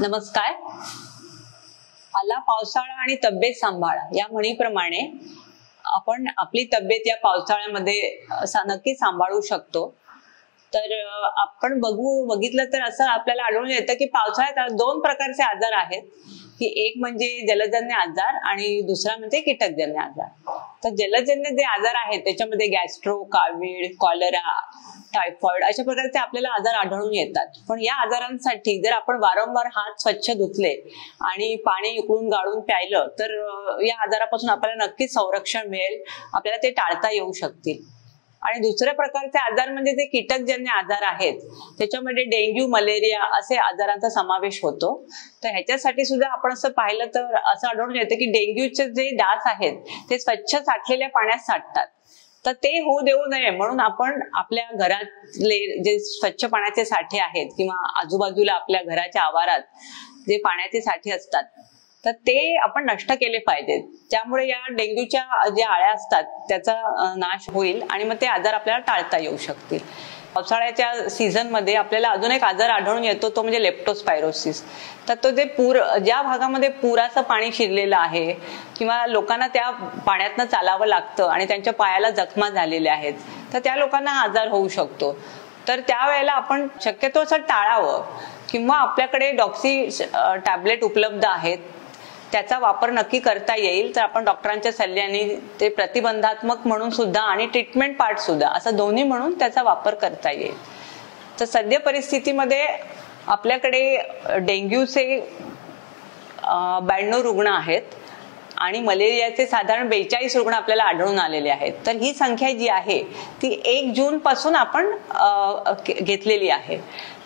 नमस्कार. आला पावसाळा आणि तब्येत सांभाळा या म्हणीप्रमाणे आपण आपली तब्येत या पावसाळ्यामध्ये नक्की सांभाळू शकतो. तर आपण बघितलं तर असं आपल्याला आढळून येतं की पावसाळ्यात दोन प्रकारचे आजार आहेत, की एक म्हणजे जलजन्य आजार आणि दुसरा म्हणजे कीटकजन्य आजार. तर जलजन्य जे आजार आहेत त्याच्यामध्ये गॅस्ट्रो, कावीळ, कॉलरा, टायफॉइड अशा प्रकारचे आपल्याला आजार आढळून येतात. पण या आजारांसाठी जर आपण वारंवार हात स्वच्छ धुतले आणि पाणी उकळून गाळून प्यायलं तर या आजारापासून आपल्याला नक्कीच संरक्षण मिळेल, आपल्याला ते टाळता येऊ शकतील. आणि दुसऱ्या प्रकारचे आजार म्हणजे जे कीटकजन्य आजार आहेत, त्याच्यामध्ये डेंग्यू, मलेरिया असे आजारांचा समावेश होतो. तर ह्याच्यासाठी सुद्धा आपण असं पाहिलं तर असं आढळून येतं की डेंग्यूचे जे डास आहेत ते स्वच्छ साठलेल्या पाण्यात साठतात. तर ते होऊ देऊ नये म्हणून आपण आपल्या घरातले जे स्वच्छ पाण्याचे साठे आहेत किंवा आजूबाजूला आपल्या घराच्या आवारात जे पाण्याचे साठे असतात तर ते आपण नष्ट केले पाहिजेत. त्यामुळे या डेंग्यूच्या ज्या आळ्या असतात त्याचा नाश होईल आणि मग ते आजार आपल्याला टाळता येऊ शकतील. पावसाळ्याच्या सीझन मध्ये आपल्याला अजून एक आजार आढळून येतो, तो म्हणजे लेप्टोस्पायरोसिस. तर तो जे ज्या भागामध्ये पुराचं पाणी शिरलेलं आहे किंवा लोकांना त्या पाण्यातनं चालावं लागतं आणि त्यांच्या पायाला जखमा झालेल्या आहेत, तर त्या लोकांना हा आजार होऊ शकतो. तर त्यावेळेला आपण शक्यतो असं टाळावं किंवा आपल्याकडे डॉक्सी टॅबलेट उपलब्ध आहेत, त्याचा वापर नक्की करता येईल. तर आपण डॉक्टरांच्या सल्ल्याने ते प्रतिबंधात्मक म्हणून सुद्धा आणि ट्रीटमेंट पार्ट सुद्धा असं दोन्ही म्हणून त्याचा वापर करता येईल. तर सध्या परिस्थितीमध्ये आपल्याकडे डेंग्यूचे 92 रुग्ण आहेत आणि मलेरियाचे साधारण 42 रुग्ण आपल्याला आढळून आलेले आहेत. तर ही संख्या जी आहे ती 1 जून पासून आपण घेतलेली आहे.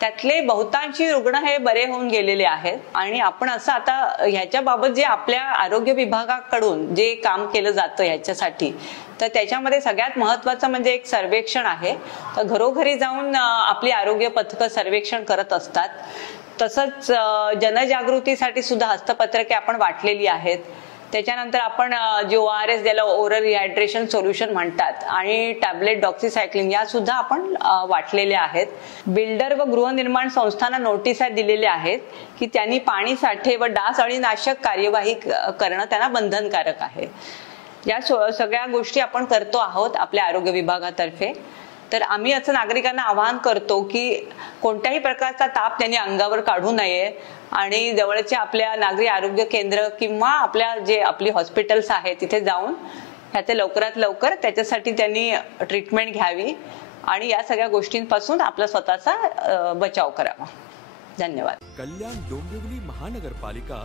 त्यातले बहुतांशी रुग्ण हे बरे होऊन गेलेले आहेत. आणि आपण असं आता ह्याच्याबाबत जे आपल्या आरोग्य विभागाकडून जे काम केलं जातं ह्याच्यासाठी, तर त्याच्यामध्ये सगळ्यात महत्वाचं म्हणजे एक सर्वेक्षण आहे. तर घरोघरी जाऊन आपली आरोग्य पथकं सर्वेक्षण करत असतात. तसंच जनजागृतीसाठी सुद्धा हस्तपत्रके आपण वाटलेली आहेत. त्याच्यानंतर आपण जे ORS ज्याला ओरल रिहायड्रेशन सोल्युशन म्हणतात आणि टॅबलेट डॉक्सीसायक्लिन या सुद्धा आपण वाटलेल्या आहेत. बिल्डर व गृहनिर्माण संस्थांना नोटिसा दिलेल्या आहेत की त्यांनी पाणी साठे व डास अळीनाशक कार्यवाही करणं त्यांना बंधनकारक आहे. या सगळ्या गोष्टी आपण करतो आहोत आपल्या आरोग्य विभागातर्फे. तर आम्ही असं नागरिकांना आवाहन करतो की कोणत्याही प्रकारचा ताप त्यांनी अंगावर काढू नये आणि जवळच्या आपल्या नागरी आरोग्य केंद्र किंवा आपली हॉस्पिटल्स आहेत तिथे जाऊन ह्याचे लवकरात लवकर त्याच्यासाठी त्यांनी ट्रीटमेंट घ्यावी आणि या सगळ्या गोष्टींपासून आपला स्वतःचा बचाव करावा. धन्यवाद. कल्याण डोंबिवली महानगरपालिका